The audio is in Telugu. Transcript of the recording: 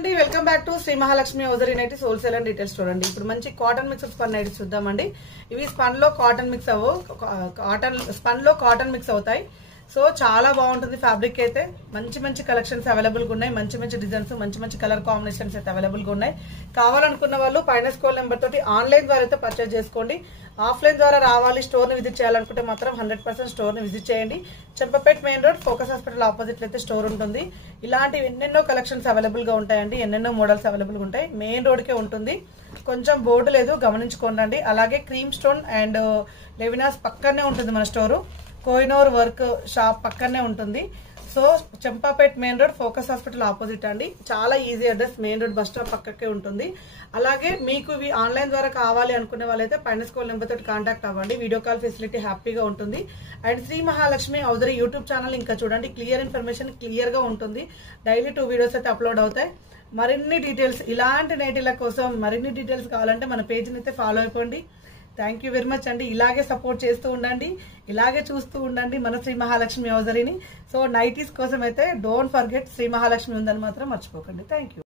అండి welcome back to Shri Mahalakshmi hosiery nighties wholesale and retail store అండి. ఇప్పుడు మంచి కాటన్ మిక్స్ స్పన్ నైటీస్ చూద్దామండి. ఇవి స్పన్ లో కాటన్ మిక్స్ స్పన్ లో కాటన్ మిక్స్ అవుతాయి. సో చాలా బాగుంటుంది ఫ్యాబ్రిక్ అయితే. మంచి మంచి కలెక్షన్స్ అవైలబుల్ గా ఉన్నాయి. మంచి మంచి డిజైన్స్, మంచి మంచి కలర్ కాంబినేషన్స్ అయితే అవైలబుల్ గా ఉన్నాయి. కావాలనుకున్న వాళ్ళు పైన స్క్రోల్ నెంబర్ తోటి ఆన్లైన్ ద్వారా అయితే పర్చేజ్ చేసుకోండి. ఆఫ్లైన్ ద్వారా రావాలి, స్టోర్ ని విజిట్ చేయాలనుకుంటే మాత్రం 100% స్టోర్ ని విజిట్ చేయండి. Champapet main road focus hospital opposite అయితే స్టోర్ ఉంటుంది. ఇలాంటి ఎన్నెన్నో కలెక్షన్స్ అవైలబుల్ గా ఉంటాయండి. ఎన్నెన్నో మోడల్స్ అవైలబుల్ గా ఉంటాయి. మెయిన్ రోడ్ కే ఉంటుంది. కొంచెం బోర్డు లేదు, గమనించుకోండి. అలాగే క్రీమ్ స్టోన్ అండ్ లెవినాస్ పక్కనే ఉంటుంది మన స్టోరు. కోహినూర్ వర్క్ షాప్ పక్కనే ఉంటుంది. So Champapet main road focus hospital opposite అండి. చాలా easy address. Main road bus stop పక్కకే ఉంటుంది. అలాగే మీకు ఇవి ఆన్లైన్ ద్వారా కావాలి అనుకునే వాళ్ళైతే పైన స్కూల్ నెంబర్ తోటి కాంటాక్ట్ అవ్వండి. వీడియో కాల్ ఫెసిలిటీ హ్యాపీగా ఉంటుంది. And Shri Mahalakshmi hosiery YouTube channel ఇంకా చూడండి. క్లియర్ ఇన్ఫర్మేషన్ క్లియర్ గా ఉంటుంది. డైలీ 2 వీడియోస్ అయితే అప్లోడ్ అవుతాయి. మరిన్ని డీటెయిల్స్, ఇలాంటి నైటీల కోసం మరిన్ని డీటెయిల్స్ కావాలంటే మన పేజ్ని అయితే ఫాలో అయిపోండి. థ్యాంక్ యూ వెరీ మచ్ అండి. ఇలాగే సపోర్ట్ చేస్తూ ఉండండి, ఇలాగే చూస్తూ ఉండండి మన శ్రీ మహాలక్ష్మి హౌజరీని. సో నైటీస్ కోసం అయితే డోంట్ ఫర్గెట్ శ్రీ మహాలక్ష్మి ఉందని మాత్రం మర్చిపోకండి. Thank you.